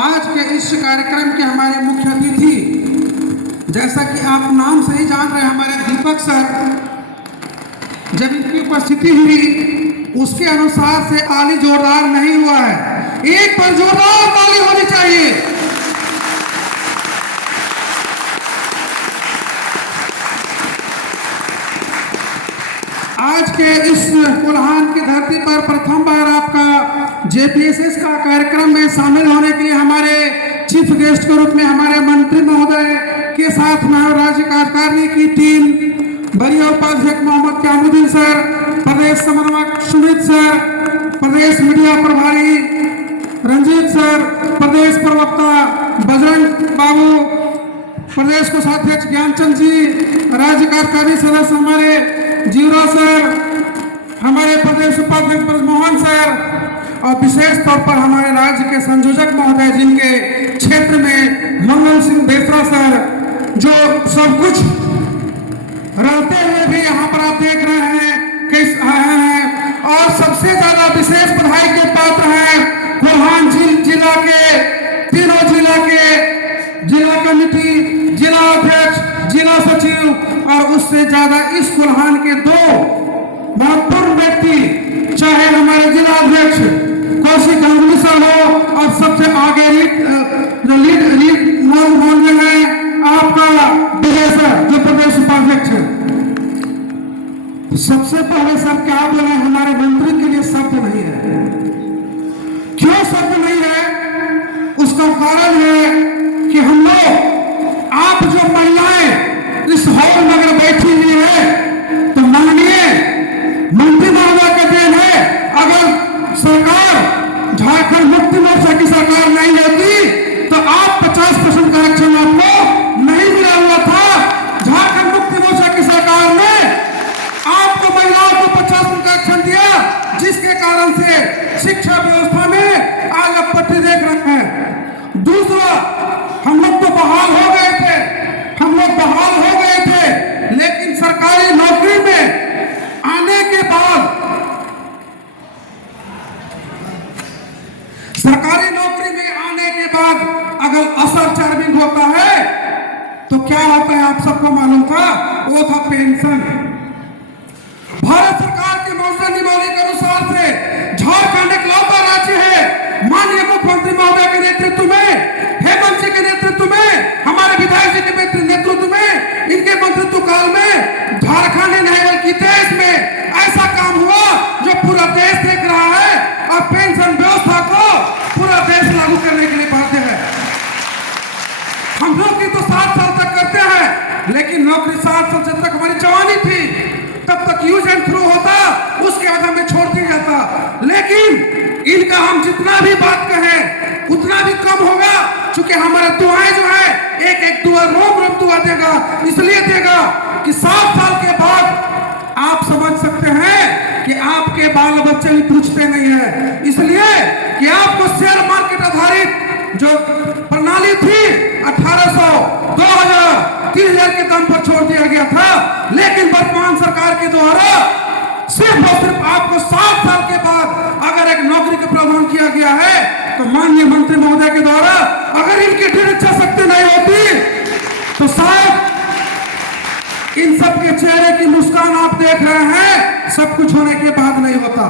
आज के इस कार्यक्रम के हमारे मुख्य अतिथि, जैसा कि आप नाम से ही जान रहे हैं, हमारे दीपक सर, जब इनकी उपस्थिति हुई उसके अनुसार से ताली जोरदार नहीं हुआ है। एक पर जोरदार ताली होनी चाहिए। आज के इस कोल्हान की धरती पर प्रथम बार आपका जेपीएसएस का कार्यक्रम में शामिल होने के लिए हमारे चीफ गेस्ट के रूप में हमारे मंत्री महोदय के साथ में राज्य कार्यकारिणी की टीम, वरीय उपाध्यक्ष मोहम्मद क्यामुद्दीन सर, प्रदेश समन्वयक सुमित सर, प्रदेश मीडिया प्रभारी रंजीत सर, प्रदेश प्रवक्ता बजरंग बाबू, प्रदेश कोषाध्यक्ष ज्ञानचंद जी, राज्य कार्यकारिणी सदस्य हमारे जीवराज सर, हमारे प्रदेश उपाध्यक्ष ब्रजमोहन सर, और विशेष तौर पर हमारे राज्य के संयोजक महोदय जिनके क्षेत्र में मंगल सिंह बेसरा सर, जो सब कुछ रहते हुए भी यहाँ पर आप देख रहे हैं किस आए हैं, और सबसे ज्यादा विशेष बधाई के पात्र हैं कोल्हान जिला के तीनों जिला के जिला कमेटी, जिला अध्यक्ष, जिला सचिव, और उससे ज्यादा इस कोल्हान के दो महत्वपूर्ण व्यक्ति, चाहे हमारे जिला अध्यक्ष कौशिक गांगुली साहब हो, और सबसे आगे लीड मोल में है आपका विजय सर जो प्रदेश उपाध्यक्ष है। सबसे पहले सब क्या बोले, हमारे मंत्री के लिए शब्द नहीं है। क्यों शब्द नहीं है? उसका कारण है कि हम लोग, आप जो महिलाएं इस हॉल में अगर बैठी हुई है तो माननीय मंत्री महोदय का देन है। अगर सरकार झारखंड मुक्ति मोर्चा की सरकार नहीं होती तो आप 50% का आरक्षण आपको नहीं मिला हुआ था। झारखंड मुक्ति मोर्चा की सरकार ने आपको महिलाओं को 50% का आरक्षण दिया, जिसके कारण से शिक्षा व्यवस्था में आज आप पट्टी देख रहे हैं। दूसरा, हम लोग तो बहाल हो गए थे, लेकिन सरकारी नौकरी में आने के बाद, अगर असर चार्जिंग होता है तो क्या होता है आप सबको मालूम था, वो था पेंशन। भारत सरकार की मौजूदा नियमावली के अनुसार से झारखंड एक लौता राज्य है। माननीय मुख्यमंत्री महोदय के नेतृत्व में, हेमंत जी के नेतृत्व में, हमारे विधायक जी के नेतृत्व में, इनके मंत्रित्व काल में झारखंड ही नहीं बल्कि देश में ऐसा काम हुआ जो पूरा देश देख रहा है, और पेंशन व्यवस्था को पूरा देश लागू करने के लिए बाध्य है। हम नौकरी तो 60 साल तक करते हैं, लेकिन नौकरी 60 साल जब तक हमारी जवानी थी तब तक यूज एंड थ्रू होता, उसके बाद हमें छोड़ दिया जाता। लेकिन इनका हम जितना भी बात कहें उतना भी कम होगा, क्योंकि हमारा दुआएं जो है एक एक दुआ रोम दुआ देगा। इसलिए देगा कि 7 साल के बाद आप समझ सकते हैं कि आपके बाल बच्चे भी पूछते नहीं है, इसलिए कि आपको शेयर मार्केट आधारित जो प्रणाली थी 1800, 2000, 3000 के दम पर छोड़ दिया गया था। लेकिन वर्तमान सरकार के द्वारा सिर्फ और सिर्फ आपको 7 साल के बाद अगर एक नौकरी का प्रावधान किया गया है, तो माननीय मंत्री महोदय के द्वारा अगर इनकी दृढ़ इच्छा शक्ति नहीं होती तो शायद इन सबके चेहरे की मुस्कान आप देख रहे हैं, सब कुछ होने के बाद नहीं होता।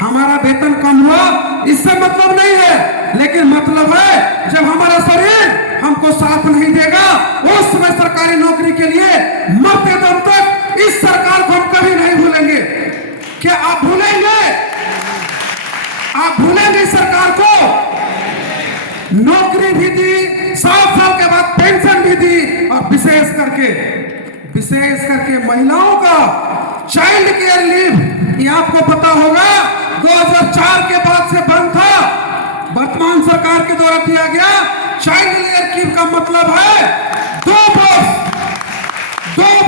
हमारा वेतन कम हुआ इससे मतलब नहीं है, लेकिन मतलब है जब हमारा शरीर हमको साथ नहीं देगा, उस समय सरकारी नौकरी के लिए मरते दम तक इस सरकार को हम कभी नहीं भूलेंगे। क्या आप भूलेंगे? आप भूलेंगे इस सरकार को? नौकरी भी दी, 7 साल के बाद पेंशन भी दी, और विशेष करके महिलाओं का चाइल्ड केयर लीव, ये आपको पता होगा 2004 के बाद से बंद था, वर्तमान सरकार के द्वारा दिया गया। चाइल्ड केयर लीव का मतलब है 2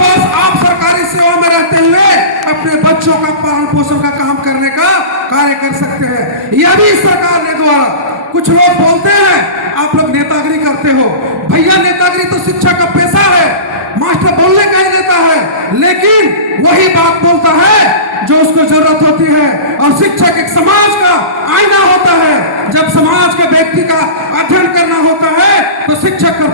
वर्ष आप सरकारी सेवा में रहते हुए अपने बच्चों का पालन पोषण का काम करने का कार्य कर सकते हैं। यह भी सरकार ने द्वारा, कुछ लोग बोलते हैं आप लोग नेतागिरी करते हो। भैया, नेतागिरी तो शिक्षा का पेशा है, मास्टर बोलने का ही देता है, लेकिन वही बात बोलता है जो उसको जरूरत होती है। और शिक्षक एक समाज का आईना होता है। जब समाज के व्यक्ति का अध्ययन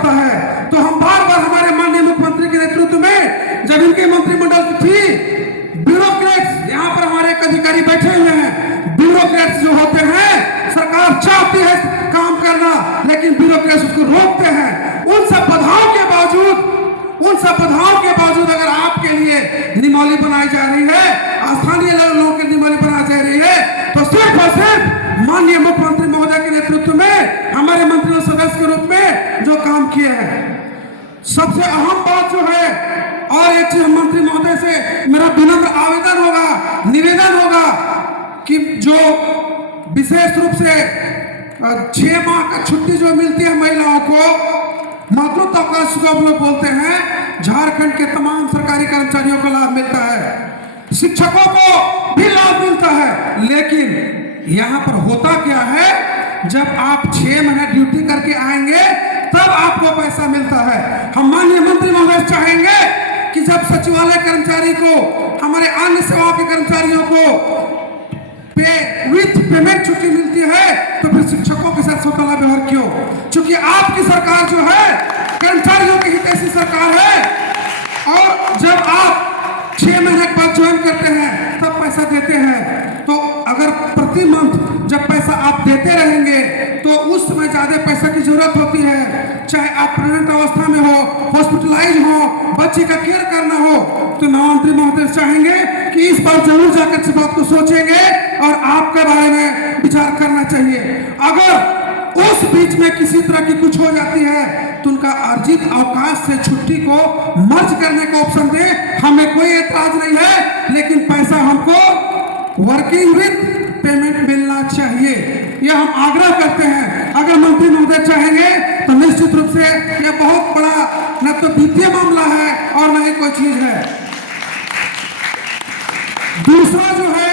जाता है। तो हम बार बार हमारे माननीय मुख्यमंत्री के नेतृत्व में, जब इनके मंत्रिमंडल थी, ब्यूरोक्रेट्स, यहाँ पर हमारे एक अधिकारी बैठे हुए हैं, ब्यूरोक्रेट्स जो होते हैं, सरकार चाहती है काम करना, लेकिन ब्यूरोक्रेट्स उसको रोकते हैं। उन सब बाधाओं के बावजूद अगर आपके लिए निमोली बनाई जा रही है, स्थानीय लोगों के निमोली बनाई जा रही है, तो सिर्फ और सिर्फ माननीय मुख्यमंत्री महोदय के नेतृत्व में, हमारे मंत्रियों सदस्य के रूप में जो काम किए हैं। सबसे अहम बात जो है, और एक चीज मंत्री महोदय से मेरा विनम्र आवेदन होगा, निवेदन होगा कि जो विशेष रूप से 6 माह का छुट्टी जो मिलती है महिलाओं को, मातृत्व अवकाश को आप लोग बोलते हैं, झारखंड के तमाम सरकारी कर्मचारियों को लाभ मिलता है, शिक्षकों को भी लाभ मिलता है। लेकिन यहाँ पर होता क्या है, जब आप 6 महीने ड्यूटी करके आएंगे तब आपको पैसा मिलता है। हम माननीय मंत्री महोदय चाहेंगे कि जब सचिवालय कर्मचारी को, हमारे अन्य सेवाओं के कर्मचारियों को विथ पेमेंट छुट्टी मिलती है, तो फिर शिक्षकों के साथ स्वतंत्र व्यवहार क्यों? क्योंकि आपकी सरकार जो है कर्मचारियों की हितैषी सरकार है, और जब आप 6 महीने के बाद ज्वाइन करते हैं तब पैसा देते हैं। तो अगर प्रति मंथ जब पैसा आप देते रहेंगे तो उस समय ज्यादा पैसा की जरूरत होती है, चाहे आप प्रेग्नेंट अवस्था में हो, हॉस्पिटलाइज हो, बच्चे का केयर करना हो। तो मंत्री महोदय चाहेंगे कि इस बार जरूर जाकर इस बात को सोचेंगे और आपके बारे में विचार करना चाहिए। अगर उस बीच में किसी तरह की कुछ हो जाती है तो उनका अर्जित अवकाश से छुट्टी को मर्ज करने का ऑप्शन दे, हमें कोई एतराज नहीं है, लेकिन पैसा हमको वर्किंग विद पेमेंट मिलना चाहिए, यह हम आग्रह करते हैं। अगर मंत्री महोदय चाहेंगे तो निश्चित रूप से यह बहुत बड़ा न तो वित्तीय मामला है और न ही कोई चीज है। दूसरा जो है